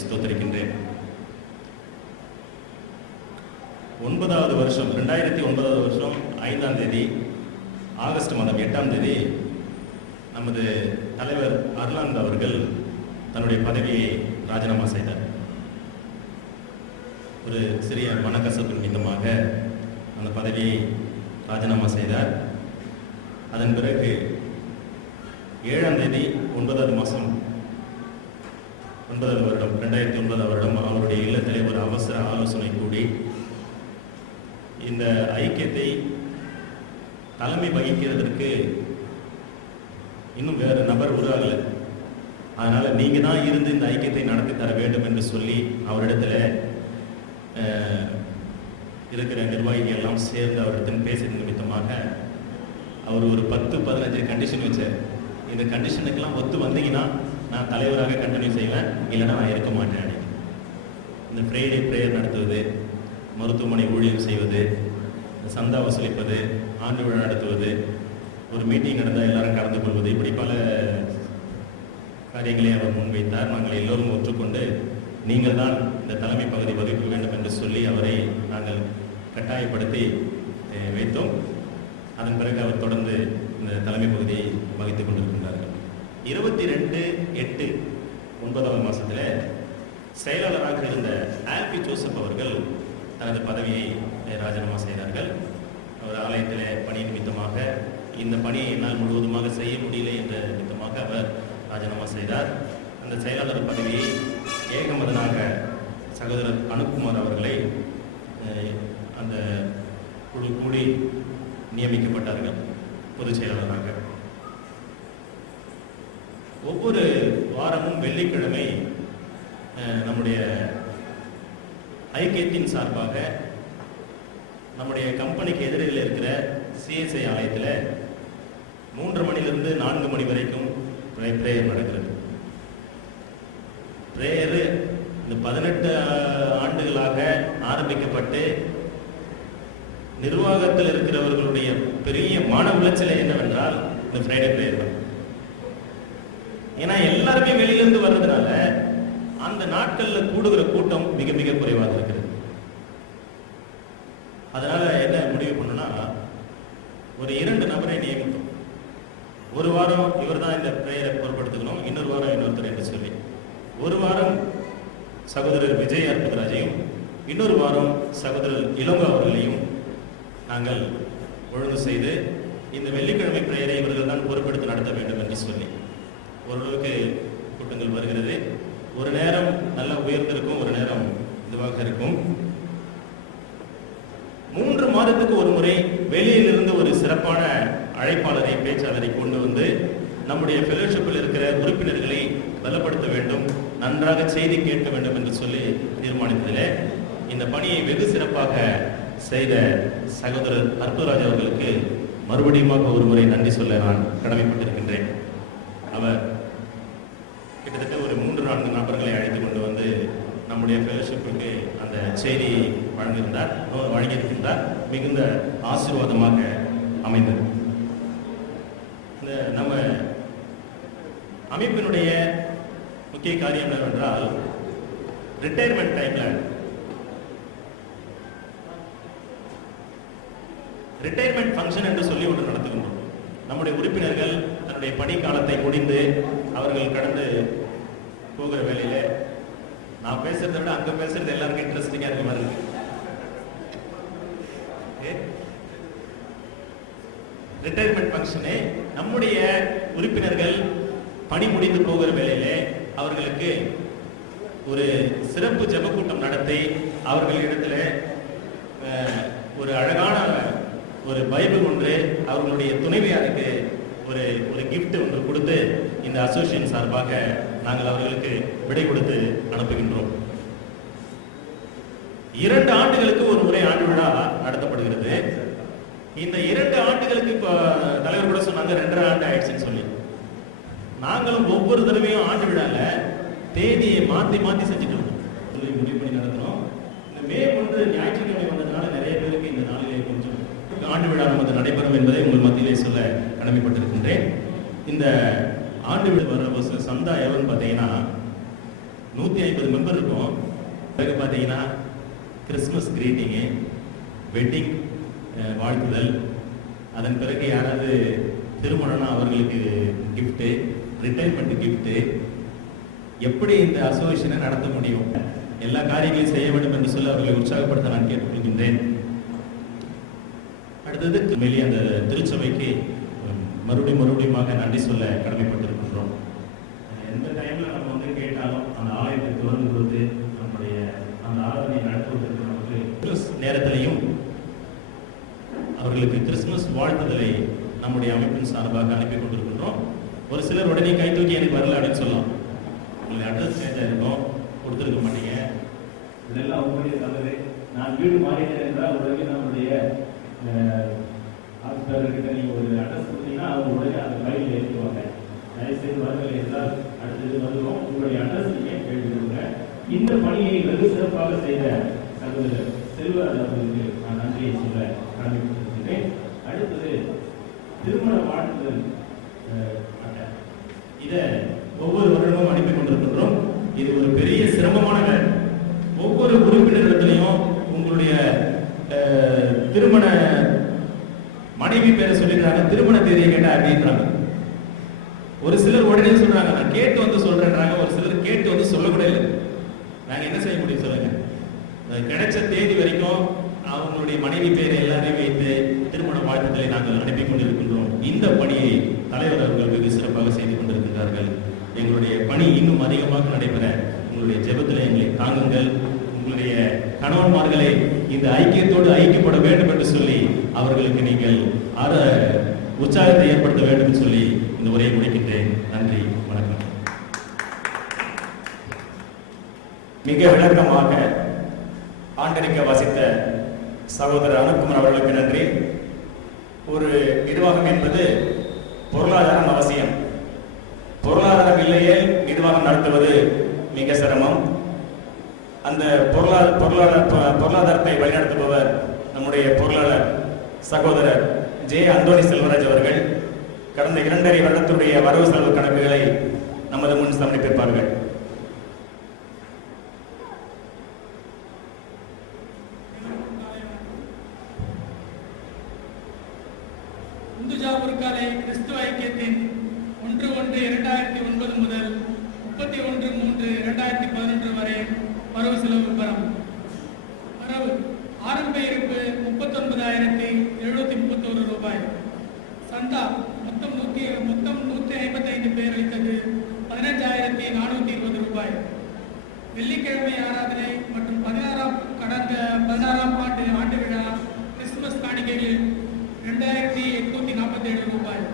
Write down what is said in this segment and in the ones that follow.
ஸ்தோத்திரிக்கின்றேன். 9வது வருஷம் 2009வது வருஷம் 5ஆம் தேதி ஆகஸ்ட் மாதம் 8ஆம் தேதி நமது தலைவர் அர்லாந்து அவர்கள் தன்னுடைய பதவியை ராஜினாமா செய்தார். ஒரு சிறிய மனக்கசப்பு நிமித்தமாக அந்த பதவியை ராஜினாமா செய்தார். அதன் பிறகு 7ஆம் தேதி 9வது மாதம் 9வது வருடம் 2009 வருடம் அவருடைய இல்லத்திலே ஒரு அவசர ஆலோசனை கூடி இந்த ஐக்கியத்தை தலைமை வகிக்கிறதற்கு இன்னும் வேறு நபர் உருவாகலை. அதனால் நீங்கள் தான் இருந்து இந்த ஐக்கியத்தை நடத்தி தர வேண்டும் என்று சொல்லி அவரிடத்தில் இருக்கிற நிர்வாகிகள் எல்லாம் சேர்ந்து அவரிடத்தில் பேசியது நிமித்தமாக அவர் ஒரு 10-15 கண்டிஷன் வச்சார். இந்த கண்டிஷனுக்கெல்லாம் ஒத்து வந்தீங்கன்னா நான் தலைவராக கண்டினியூ செய்வேன், இல்லைன்னா நான் இருக்க மாட்டேன். இந்த ஃப்ரைடே ப்ரேயர் நடத்துவது, மருத்துவமனை ஊழியம் செய்வது, சந்தா வசூலிப்பது, ஆண்டு விழா நடத்துவது, ஒரு மீட்டிங் நடந்தால் எல்லாரும் கலந்து கொள்வது, இப்படி பல காரியங்களை அவர் முன்வைத்தார். நாங்கள் எல்லோரும் ஒற்றுக்கொண்டு நீங்கள் தான் இந்த தலைமை பகுதி வகிக்க வேண்டும் என்று சொல்லி அவரை நாங்கள் கட்டாயப்படுத்தி வைத்தோம். அதன் பிறகு அவர் தொடர்ந்து இந்த தலைமை பகுதியை வகித்துக் கொண்டிருக்கின்றார்கள். 22/8 மாதத்தில் செயலாளராக இருந்த ஆல்பி ஜோசப் அவர்கள் தனது பதவியை ராஜினாமா செய்தார்கள். அவர் ஆலயத்தில் பணி நிமித்தமாக இந்த பணியை என்னால் முழுவதுமாக செய்ய முடியல என்ற நிமித்தமாக அவர் ராஜினாமா செய்தார். அந்த செயலாளர் பதவியை ஏகமதனாக சகோதரர் அனுப்புமார் அவர்களை அந்த குழு கூடி நியமிக்கப்பட்டார்கள் பொதுச் செயலாளராக. ஒவ்வொரு வாரமும் வெள்ளிக்கிழமை நம்முடைய ஐக்கியத்தின் சார்பாக நம்முடைய கம்பெனிக்கு எதிரில் இருக்கிற சிஎஸ்ஐ ஆலயத்தில் 3 மணிலிருந்து 4 மணி வரைக்கும் பிரேயர் நடக்கிறது. பிரேயரு இந்த 18 ஆண்டுகளாக ஆரம்பிக்கப்பட்டு நிர்வாகத்தில் இருக்கிறவர்களுடைய பெரிய மன உளைச்சலை என்னவென்றால் இந்த ஃப்ரைடே பிரேயர் தான். ஏன்னா எல்லாருமே வெளியிலிருந்து வர்றதுனால அந்த நாட்களில் கூடுகிற கூட்டம் மிக மிக குறைவாக இருக்கிறது. அதனால என்ன முடிவு பண்ணோம்னா ஒரு 2 நபரை நியமித்தோம். ஒரு வாரம் இவர் தான் இந்த பிரேயரை பொறுப்படுத்திக்கணும், இன்னொரு வாரம் இன்னொருத்தர் என்று சொல்லி ஒரு வாரம் சகோதரர் விஜய் அற்புதராஜையும் இன்னொரு வாரம் சகோதரர் இளங்கோ அவர்களையும் நாங்கள் ஒழுங்கு செய்து இந்த வெள்ளிக்கிழமை பிரேயரை இவர்கள் தான் பொறுப்பெடுத்து நடத்த வேண்டும் என்று சொல்லி ஓரளவுக்கு கூட்டங்கள் வருகிறது. ஒரு நேரம் நல்லா உயர்ந்திருக்கும், ஒரு நேரம் இதுவாக இருக்கும். 3 மாதத்துக்கு ஒரு முறை வெளியிலிருந்து ஒரு சிறப்பான அழைப்பாளரை பேச்சாளரை கொண்டு வந்து நம்முடைய ஃபெலோஷிப்பில் இருக்கிற உறுப்பினர்களை பலப்படுத்த வேண்டும், நன்றாக செய்தி கேட்க வேண்டும் என்று சொல்லி தீர்மானித்ததில் இந்த பணியை வெகு சிறப்பாக செய்த சகோதரர் அற்புதராஜ் அவர்களுக்கு மறுபடியும் ஒரு முறை நன்றி சொல்ல நான் கடமைப்பட்டிருக்கின்றேன். அவர் கிட்டத்தட்ட ஒரு 3-4 நபர்களை அழைத்து கொண்டு வந்து நம்முடைய ஃபெலோஷிப்புக்கு அந்த செய்தியை வழங்கியிருக்கின்றார். மிகுந்த ஆசீர்வாதமாக அமைந்தது. இந்த நம்ம அமைப்பினுடைய முக்கிய காரியம் என்னவென்றால் ரிட்டையர்மெண்ட் டைம்ல ரிட்டையர்மெண்ட் ஃபங்க்ஷன் என்று சொல்லி ஒன்று நடத்துகின்றோம். நம்முடைய உறுப்பினர்கள் தன்னுடைய பணி காலத்தை முடிந்து அவர்கள் கடந்து போகிற வேலையில நான் பேசுறதை விட அங்க பேசுறது எல்லாருக்கும் இன்ட்ரெஸ்டிங்கா இருக்க மாதிரி இருக்கு. ரிட்டையர்மெண்ட் ஃபங்க்ஷனு நம்முடைய உறுப்பினர்கள் பணி முடிந்து போகிற வேலையில அவர்களுக்கு ஒரு சிறப்பு ஜெப கூட்டம் நடத்தி அவர்களிடத்துல ஒரு அழகான ஒரு பைபிள் ஒன்று அவர்களுடைய துணைவியாருக்கு ஒரு கிஃப்ட் ஒன்று கொடுத்து இந்த அசோசியேஷன் சார்பாக நாங்கள் அவர்களுக்கு விடை கொடுத்து அனுப்புகின்றோம். 2 ஆண்டுகளுக்கு ஒரு முறை ஆண்டு விழா நடத்தப்படுகிறது. இந்த 2 ஆண்டுகளுக்கு இப்போ தலைவர் கூட சொன்னாங்க 2.5 ஆண்டு ஆயிடுச்சுன்னு சொல்லி. நாங்களும் ஒவ்வொரு தடவையும் ஆண்டு விழால தேதியை மாற்றி செஞ்சுட்டு இருக்கோம். முடிவு பண்ணி நடத்தணும். இந்த மே 1 ஞாயிற்றுக்கிழமை வந்ததுனால நிறைய பேருக்கு இந்த நாளிலே கொஞ்சம் ஆண்டு விழா நமது நடைபெறும் என்பதை உங்கள் மத்தியிலே சொல்ல கடமைப்பட்டிருக்கின்றேன். இந்த ஆண்டு விழா வர சந்தா எவ்வளோன்னு பார்த்தீங்கன்னா 150 மெம்பர் இருக்கும். பிறகு பார்த்தீங்கன்னா கிறிஸ்மஸ் கிரீட்டிங்கு, வெட்டிங் வாழ்த்துதல், அதன் பிறகு யாராவது திருமணம்னா அவர்களுக்கு கிஃப்ட்டு, ரிட்டைர்மெண்ட் கிஃப்ட்டு. எப்படி இந்த அசோசியேஷனை நடத்த முடியும்? எல்லா காரியங்களையும் செய்ய வேண்டும் என்று சொல்லி அவர்களை உற்சாகப்படுத்த நான் கேட்டுக்கொள்கின்றேன். அடுத்தது வெளியே அந்த திருச்சபைக்கு மறுபடியுமாக நன்றி சொல்ல கடமைப்பட்டிருக்கின்றோம். எந்த டைம்ல நம்ம வந்து கேட்டாலும் அந்த ஆலயத்தை திறந்து கொடுத்து நம்முடைய அந்த ஆராதனை நடத்துவதற்கு நமக்கு நேரத்திலையும் அவர்களுக்கு கிறிஸ்துமஸ் வாழ்த்துதலை நம்முடைய அமைப்பின் சார்பாக அனுப்பி கொண்டிருக்கின்றோம். ஒரு சிலர் உடனே கை தூக்கி எனக்கு வரல அப்படின்னு சொல்லலாம். உங்களுக்கு அட்ரஸ் சேஞ்ச் ஆயிருக்கும், கொடுத்துருக்க மாட்டீங்க. இதெல்லாம் உங்களுடைய தவறு. நான் வீடு மாறினேன் என்றால் உடனே நம்முடைய ஆசிரியர்கிட்ட நீங்கள் ஒரு அட்ரஸ் கொடுத்தீங்கன்னா அவங்க உடனே அந்த ஃபைலில் எழுதுவாங்க. தயவுசெய்து வரவில்லை என்றால் அடுத்தது வருவோம், உங்களுடைய அட்ரஸ் நீங்கள் கேட்டுக்கொடுங்க. இந்த பணியை வெகு சிறப்பாக செய்த சகோதரர் செல்வர் அவர்களுக்கு நான் நன்றியை சொல்ல கடமைப்பட்டிருக்கிறேன். அடுத்தது திருமண வாழ்த்துதல் அட்டை. இதை ஒவ்வொரு வருடமும் அனுப்பி கொண்டிருக்கின்றோம். இது ஒரு பெரிய சிரமமான வேலை. ஒவ்வொரு உறுப்பினர்களிடத்திலையும் உங்களுடைய திருமண மனைவி பேரை சொல்லிடுறாங்க, திருமண தேதியை கேட்டா அப்படின்றாங்க. ஒரு சிலர் உடனே சொல்றாங்க நான் கேட்டு வந்து சொல்றேன்றாங்க, ஒரு சிலர் கேட்டு வந்து சொல்லக்கூட இல்லை. நாங்க என்ன செய்ய முடியும் சொல்லுங்க? கிடைச்ச தேதி வரைக்கும் அவங்களுடைய மனைவி பேரை எல்லாரையும் வைத்து திருமண வாழ்த்துக்களை நாங்கள் அனுப்பி கொண்டிருக்கின்றோம். இந்த பணியை தலைவர் அவர்கள் வெகு சிறப்பாக செய்து கொண்டிருக்கிறார்கள். எங்களுடைய பணி இன்னும் அதிகமாக நடைபெற உங்களுடைய ஜெபத்தில் எங்களை தாங்குங்கள். உங்களுடைய கணவன்மார்களை இந்த ஐக்கியத்தோடு ஐக்கியப்பட வேண்டும் என்று சொல்லி அவர்களுக்கு நீங்கள் உற்சாகத்தை ஏற்படுத்த வேண்டும் என்று சொல்லி இந்த உரையை முடிக்கின்றேன். நன்றி, வணக்கம். மிக விளக்கமாக ஆண்டரிக்க வாசித்த சகோதரர் அனுப்குமார் அவர்களுக்கு நன்றி. ஒரு நிர்வாகம் என்பது பொருளாதாரம் அவசியம். பொருளாதாரம் இல்லையே நிர்வாகம் நடத்துவது மிக சிரமம். அந்த பொருளாதாரத்தை வழிநடத்துபவர் நம்முடைய பொருளாளர் சகோதரர் ஜே அந்தோணி செல்வராஜ் அவர்கள் கடந்த 2.5 வருடத்துடைய வரவு செலவு கணக்குகளை நமது முன் சமர்ப்பிப்பார்கள். கிறிஸ்துவ ஐக்கியத்தின் 1/1/2009 முதல் 31/3/2011 வரை வரவு செலவு விவரம். வரவு ஆரம்ப இருப்பு 39,731 ரூபாய். சந்தா மொத்தம் 155 பேர் அளித்தது 15,420 ரூபாய். வெள்ளிக்கிழமை ஆராதனை மற்றும் கடந்த 16ஆம் ஆண்டு விழா கிறிஸ்துமஸ் காணிக்கைகளில் 2,847 ரூபாய்.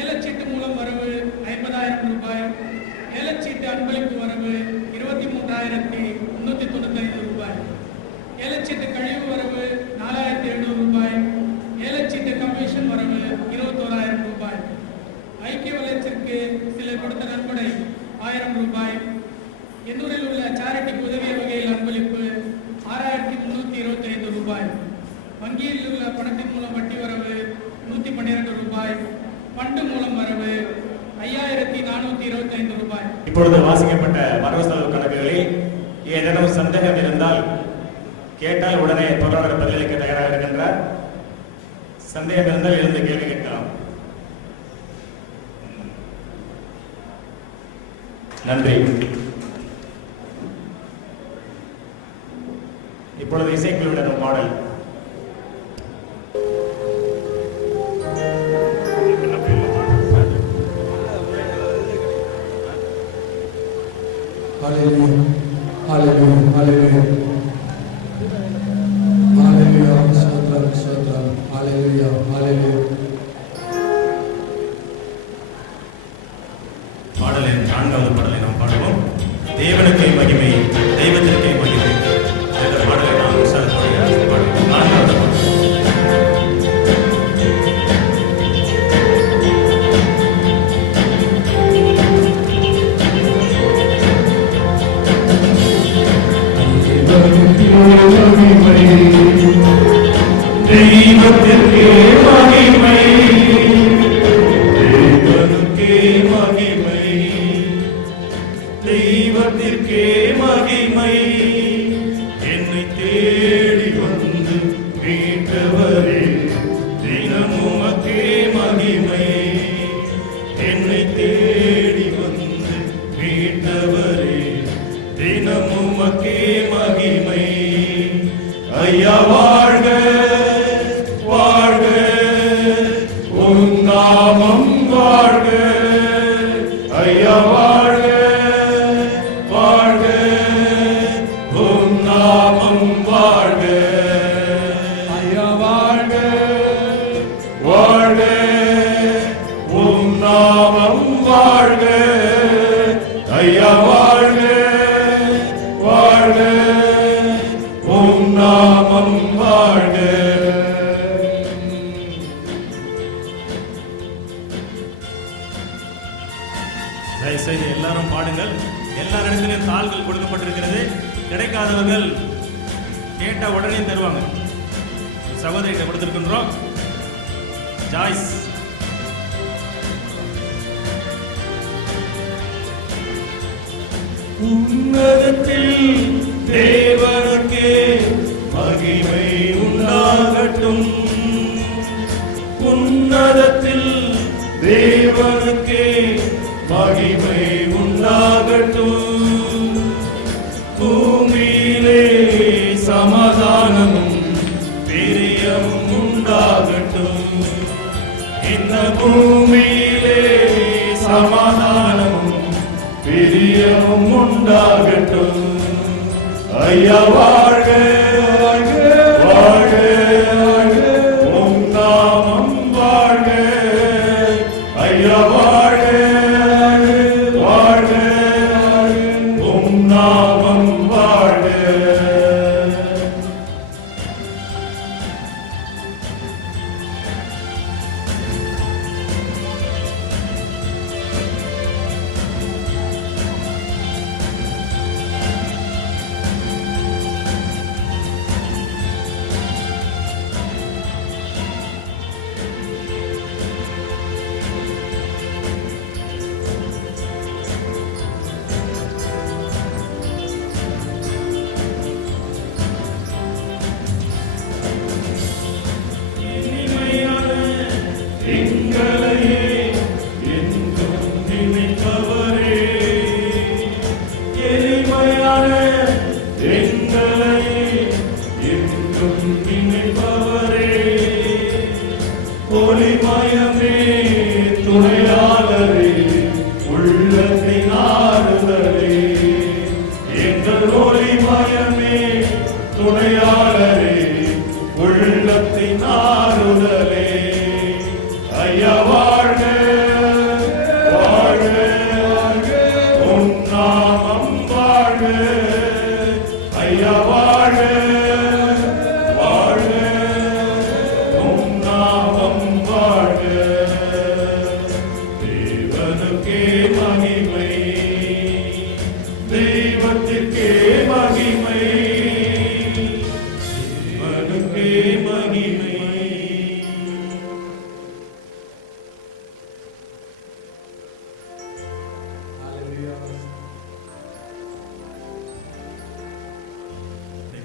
ஏலச்சீட்டு மூலம் வரவு 50,000 ரூபாய். ஏலச்சீட்டு அன்பளிப்பு வரவு 23,395 ரூபாய். ஏலச்சீட்டு கழிவு வரவு 4,700 ரூபாய். ஏலச்சீட்டு கமிஷன் வரவு 21,000 ரூபாய். ஐக்கிய வளர்ச்சிக்கு சிலர் கொடுத்த நன்கொடை 1000 ரூபாய். எண்ணூரில் உள்ள சேரிட்டிக்கு உதவிய வகையில் அன்பளிப்பு 6,325 ரூபாய். வங்கியில் உள்ள பணத்தின் மூலம் வட்டி வரவு 112 ரூபாய். பண்டு மூலம் வரவு 5,425 ரூபாய். இப்பொழுது வாசிக்கப்பட்ட வரவு செலவு கணக்குகளில் ஏதேனும் சந்தேகம் இருந்தால் கேட்டால் உடனே பொருளாளர் பதிலளிக்க தயாராக இருக்கின்றார். சந்தேகம் இருந்தால் எழுந்து கேள்வி கேட்கலாம். நன்றி. இப்பொழுது இசைக்குழுவினர் பாடல். Hallelujah, hallelujah, hallelujah, hallelujah, Sotram, Sotram, hallelujah, hallelujah. பாடலின் 4வது பாடலை நாம் பாடுவோம். தேவனுக்கே மகிமை, தெய்வத்திற்கே மகிமை. இந்த பாடலை நாம் உற்சாகத்தோடு பாடுவோம். 4வது பாடல். தெய்வத்திற்கே மகிமை, தெய்வத்திற்கே மகிமை, தெய்வத்திற்கே தெய்வத்திற்கே மகிமை. என்னை தேடி வந்து மீட்டவரே தினம் உமக்கே மகிமை. என்னை தேடி வந்து மீட்டவரே தினம் உமக்கே மகிமை. ஐயா வாழ்க வாழ்க உம் நாமம் வாழ்க. ஐயா வாழ்க வாழ்க உம் நாமம் வாழ்க. ஐயா வாழ்க வாழ்க உம் நாமம் வாழ்க. ஐயா வாழ்க வாழ்க உம் நாமம் வாழ்க. தயவுசெய்து எல்லாரும் பாடுங்கள். எல்லாரிடத்திலும் தாள்கள் கொடுக்கப்பட்டிருக்கிறது. கிடைக்காதவர்கள் கேட்ட உடனே தருவாங்க. சகோதரிகிட்ட கொடுத்திருக்கின்றோம். ஜாய்ஸ் உன்னதத்தில் தேவனுக்கே மகிமை உண்டாகட்டும். உன்னதத்தில் தேவனுக்கே மகிமை உண்டாகட்டும். பூமியிலே சமாதானமும் பிரியமும் உண்டாகட்டும். இந்த பூமியிலே சமாதானமும் பிரியமும் உண்டாகட்டும். ஐயா வாழ்க வாழ்க வாழ்க உம் நாமம் வாழ்க. ஐயா வாழ்க வாழ்க உம் நாமம் வாழ்க. ஒளிமயமே துணையாளரே உள்ளத்தின் ஆறுதலே. எங்கள் ஒளிமயமே துணையாளரே உள்ளத்தின் ஆறுதலே. ஐயா வாழ்க வாழ்க உம் நாமம் வாழ்க. ஐயா வாழ்க வாழ்க உம் நாமம் வாழ்க. தேவனுக்கே மகிமை தெய்வத்திற்கே மகிமை. தேவனுக்கே மகிமை.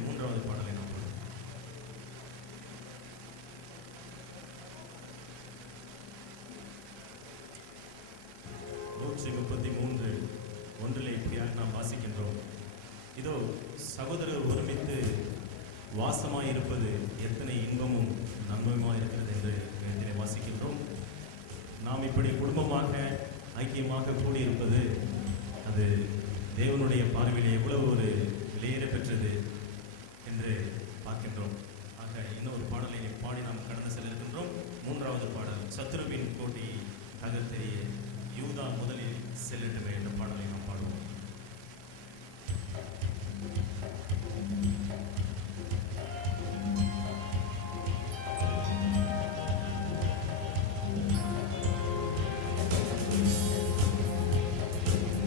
மூன்றாவது பாடலை நாம் பாடுவோம். 133 ஒன்றிலே இப்படியாக நாம் வாசிக்கின்றோம். இதோ சகோதரர் ஒருமித்து வாசமாயிருப்பது எத்தனை இன்பமும் நன்மையுமாயிருக்கிறது என்று இதிலே வாசிக்கின்றோம். நாம் இப்படி குடும்பமாக ஐக்கியமாக கூடியிருப்பது அது தேவனுடைய பார்வையிலே எவ்வளவு ஒரு விலையேற பெற்றது என்று பார்க்கின்றோம். ஆக இன்னொரு பாடலை பாடி நாம் கடந்து செல்ல இருக்கின்றோம். மூன்றாவது பாடல் சத்துருவின் கோட்டி தகர்த்தெறிய யூதா முதலில் செல்லட்டுமே என்ற பாடலை நாம் பாடுவோம்.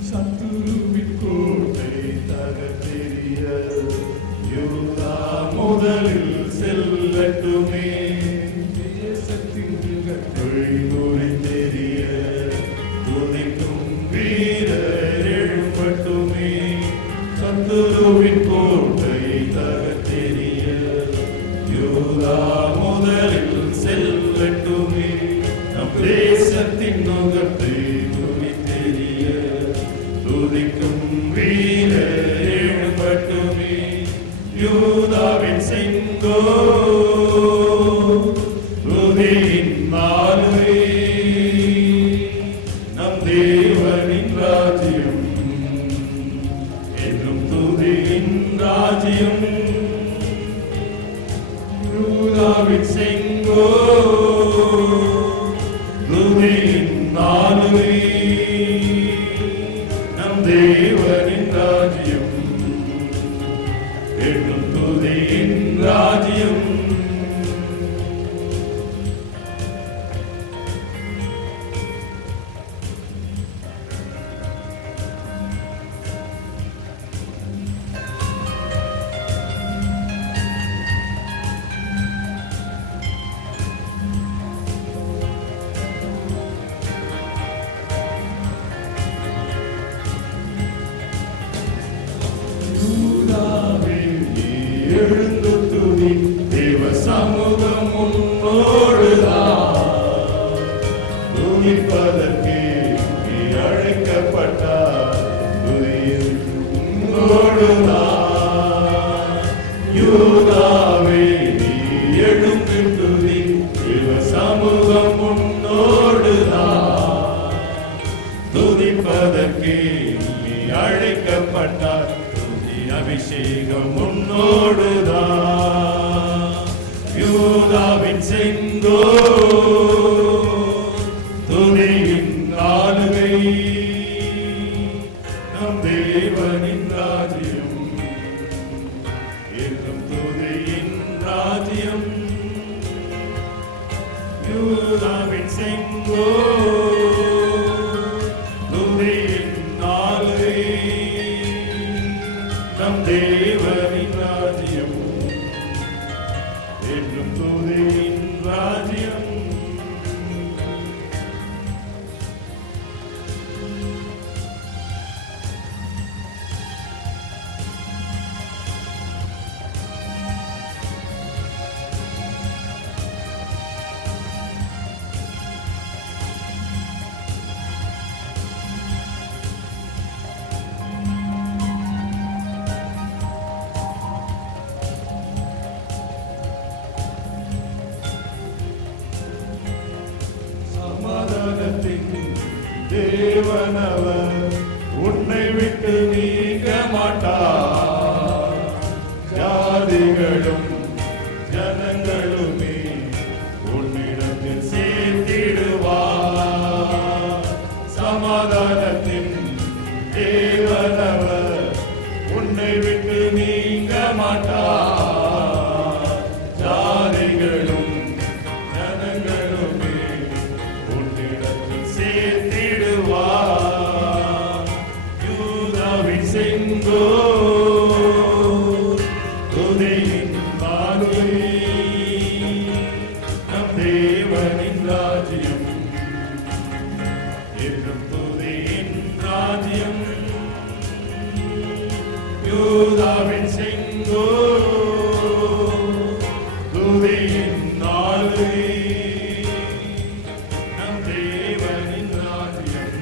சத்துருவின் கோட்டை தகர்த்தெறிய யூதா முதலில் செல்லட்டுமே. தேசத்தின் தொழில்முறை தெரிய துணிக்கும் வீரர் சத்துருவின் கோட்டையை தகர்த்தெறிய யூதா முதலில் செல்லட்டுமே. நம் தேசத்தின் நுகத்தை துணித்தெறிய துதிக்கும் வீரர் எழும்பட்டுமே. யூதாவின் செங்கோ துதியின் மாலுமே. நம் தேவனின் ராஜ்யம் என்றும் துதியின் ராஜ்யம். யூதாவின் செங்கோ துதியின் மாலுமே. நம் தேவனின் ராஜ்யம் என்றும் துதியின் ராஜ்யம். எழுந்து துதி தேவ சமூகம் உன்னோடுதான். துதிப்பதற்கு நீ அழைக்கப்பட்டார். துதியில் உன்னோடுதான். யூதாவே நீ எழுந்து துதி தேவ சமூகம் உன்னோடுதான். துதிப்பதற்கு நீ அழைக்கப்பட்டார். அபிஷேகம் உன்னோடுதான். யூதாவின் செங்கோ துதியின் ஆளுகை. நம் தேவனின் ராஜ்யம் என்றும் துதியின் ராஜ்யம். யூதாவின் செங்கோ துதியின் ஆளுகை. நம் தேவனின் ராஜ்யம் என்றும் துதியின் ராஜ்யம். சமாதானத்தின் தேவனவர் உன்னை விட்டு நீங்க மாட்டார். ஜாதிகளும் ஜனங்களுமே உன்னிடத்தில் சேர்த்திடுவார். சமாதானத்தின் தேவனவர் உன்னை விட்டு நீங்க மாட்டார். ஜாதிகளும் ஜனங்களுமே உன்னிடத்தில் சேர்த்திடுவார். யூதாவின் செங்கோ துதியின் மாலுமே. நம் தேவனின் ராஜ்யம் என்றும் துதியின் ராஜ்யம். யூதாவின் செங்கோ துதியின் ஆளுகை. நம் தேவனின் ராஜ்யம்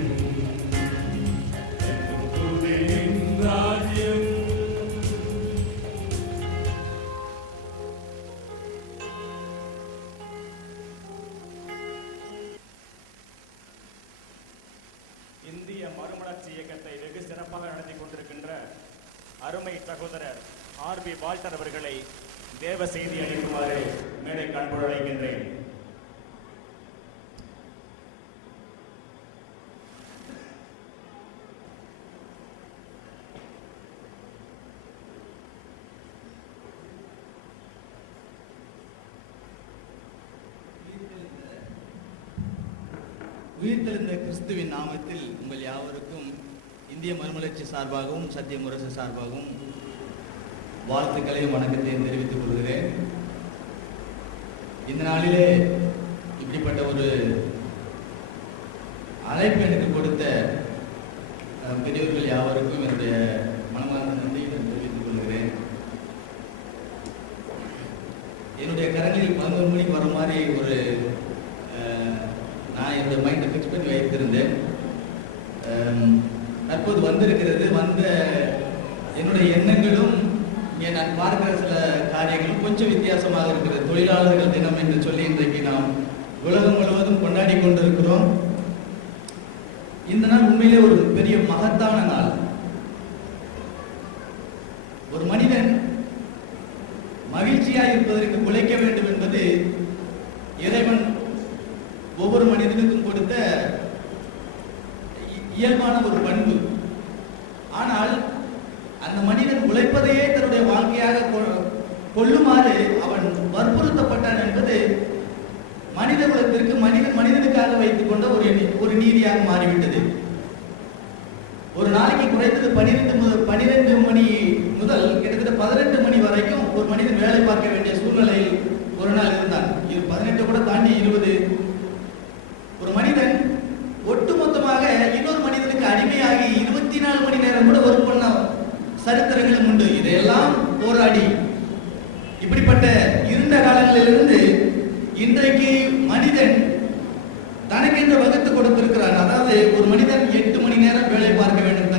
என்றும் துதியின் ராஜ்யம். இந்திய மறுமலர்ச்சி இயக்கத்தை வெகு சிறப்பாக நடத்தி கொண்டிருக்கின்ற அருமை சகோதரர் ஆர்.பி. வால்டர் அவர்களை தேவ செய்தி அளிக்குமாறு மேடை காண்போடு அழைக்கின்றேன். உயிர்த்தெழுந்த கிறிஸ்துவின் நாமத்தில் உங்கள் யாவருக்கும் இந்திய மறுமலர்ச்சி சார்பாகவும் சத்திய முரசு சார்பாகவும் வாழ்த்துக்களையும் வணக்கத்தையும் தெரிவித்துக் கொள்கிறேன். இந்த நாளிலே இப்படிப்பட்ட ஒரு அழைப்பு எனக்கு கொடுத்த பெரியவர்கள் யாவருக்கும் என்னுடைய மனமார்ந்த நன்றியை மாதிரி ஒரு நான் இந்த மைண்டை ஃபிக்ஸ் பண்ணி வைத்திருந்தேன். தற்போது வந்த என்னுடைய எண்ணங்களும் இங்கே நான் பார்க்கிற சில காரியங்களும் கொஞ்சம் வித்தியாசமாக இருக்கிறது. தொழிலாளர்கள் தினம் என்று சொல்லி இன்றைக்கு நாம் உலகம் முழுவதும் கொண்டாடி கொண்டிருக்கிறோம். இந்த நாள் உண்மையிலே ஒரு பெரிய மகத்தான நாள். ஒரு மனிதன் மகிழ்ச்சியாக இருப்பதற்கு உழைக்க வேண்டும் என்பது இறைவன் ஒவ்வொரு மனிதனுக்கும் கொடுத்த இயல்பான ஒரு பண்பு. ஆனால் அந்த மனிதன் உழைப்பதையே தன்னுடைய வாழ்க்கையாக கொள்ளுமாறு அவன் வற்புறுத்தப்பட்டான் என்பது மனித குலத்திற்கு மனிதனுக்காக வைத்துக் கொண்ட ஒரு நீதியாக மாறிவிட்டது. ஒரு நாளைக்கு குறைந்தது 12 மணி முதல் கிட்டத்தட்ட 18 மணி வரைக்கும் ஒரு மனிதன் வேலை பார்க்க வேண்டிய சூழ்நிலையில் ஒரு நாள் இருந்தான். 18 கூட தாண்டி 20. ஒரு மனிதன் ஒட்டுமொத்தமாக இன்னொரு மனிதனுக்கு அடிமையாகி 24 மணி நேரம் கூட ஒர்க் பண்ண சரித்திரங்களும் உண்டு. இதையெல்லாம் போராடி இப்படிப்பட்ட இருண்ட காலங்களிலிருந்து இன்றைக்கு மனிதன் தனக்கென்று வகுத்து கொடுத்திருக்கிறான். அதாவது ஒரு மனிதன் 8 மணி நேரம் வேலை பார்க்க வேண்டும்.